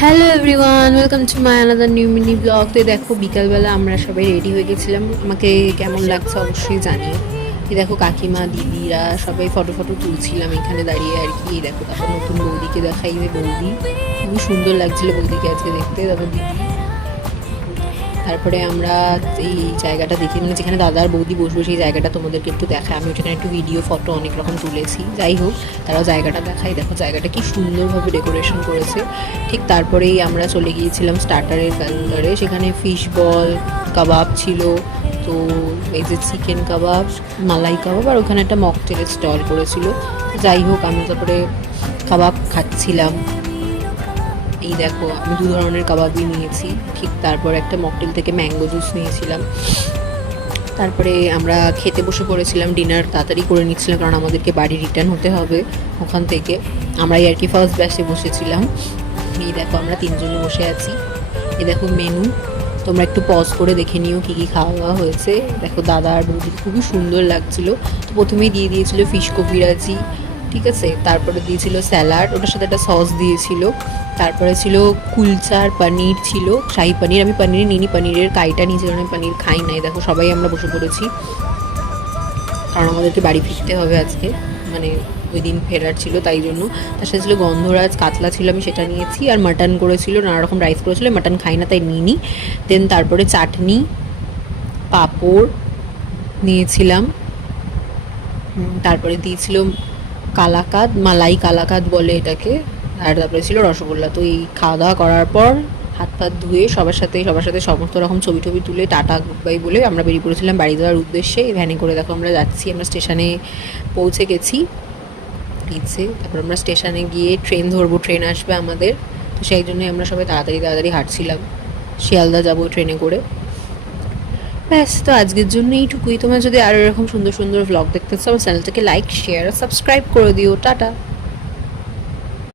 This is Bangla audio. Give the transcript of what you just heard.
Hello everyone, welcome to my another new mini blog. তো দেখো বিকালবেলা আমরা সবাই রেডি হয়ে গেছিলাম। আমাকে কেমন লাগছে অবশ্যই জানিও। এই দেখো কাকিমা দিদিরা সবাই ফটো ফটো তুলছিলাম এখানে দাঁড়িয়ে আর কি। এই দেখো তারপর নতুন বৌদিকে দেখাই, বৌদি খুবই সুন্দর লাগছিল বৌদিকে আজকে দেখতে। তারপর দিদি, তারপরে আমরা এই জায়গাটা দেখি, মানে যেখানে দাদা আর বৌদি বসবো সেই জায়গাটা তোমাদেরকে একটু দেখায়। আমি ওখানে একটু ভিডিও ফটো অনেক রকম তুলেছি। যাই হোক, তারাও জায়গাটা দেখাই। দেখো জায়গাটা কি সুন্দরভাবে ডেকোরেশন করেছে। ঠিক তারপরেই আমরা চলে গিয়েছিলাম স্টার্টারের কাউন্টারে। সেখানে ফিশ বল, কাবাব ছিল, তো এই যে চিকেন কাবাব, মালাই কাবাব, আর ওখানে একটা মকটেলের স্টল করেছিল। যাই হোক, আমি তারপরে কাবাব খাচ্ছিলাম। এই দেখো আমি দু ধরনের কাবাবই নিয়েছি। ঠিক তারপর একটা মকটেল থেকে ম্যাঙ্গো জুস নিয়েছিলাম। তারপরে আমরা খেতে বসে পড়েছিলাম। ডিনার তাড়াতাড়ি করে নিচ্ছিলাম কারণ আমাদেরকে বাড়ি রিটার্ন হতে হবে ওখান থেকে। আমরাই আর কি ফার্স্ট ব্যাচে বসেছিলাম। এই দেখো আমরা তিনজনে বসে আছি। এই দেখো মেনু, তোমরা একটু পজ করে দেখে নিও কী কী খাওয়া দাওয়া হয়েছে। দেখো দাদা আর বৌদি খুবই সুন্দর লাগছিলো। তো প্রথমেই দিয়ে দিয়েছিল ফিশ কবিরাজি, ঠিক আছে। তারপরে দিয়েছিল স্যালাড, ওটার সাথে একটা সস দিয়েছিল। তারপরে ছিল কুলচা আর পনির ছিল, শাহি পনির। আমি পনির নিইনি, পনিরের কাইটা নিয়েছিল, আমি পনির খাই নাই। দেখো সবাই আমরা বসে পড়েছি কারণ আমাদেরকে বাড়ি ফিরতে হবে আজকে, মানে ওই দিন ফেরার ছিল তাই জন্য। তার সাথে ছিল গন্ধরাজ কাতলা ছিল, আমি সেটা নিয়েছি। আর মাটন করেছিল, নানা রকম রাইস করেছিল, মাটন খাই না তাই নিইনি। দেন তারপরে চাটনি, পাঁপড় নিয়েছিলাম। তারপরে দিয়েছিল কালাকাদ, মালাই কালাকাদ বলে এটাকে। আর তারপরে ছিল রসগোল্লা। তো এই খাওয়া দাওয়া করার পর হাত পা ধুয়ে সবার সাথে সমস্ত রকম ছবি টবি তুলে টাটা গুড বাই বলে আমরা বেরিয়ে পড়েছিলাম বাড়ি যাওয়ার উদ্দেশ্যে। ভ্যানে করে দেখো আমরা যাচ্ছি, আমরা স্টেশনে পৌঁছে গেছি নিচে। তারপর আমরা স্টেশনে গিয়ে ট্রেন ধরবো, ট্রেন আসবে আমাদের। তো সেই জন্যই আমরা সবাই তাড়াতাড়ি হাঁটছিলাম। শিয়ালদা যাবো ট্রেনে করে। ব্যাস, তো আজকের জন্য এইটুকুই। তোমরা যদি আরও এরকম সুন্দর সুন্দর ভ্লগ দেখতে চাও, চ্যানেলটাকে লাইক, শেয়ার, সাবস্ক্রাইব করে দিও। টাটা।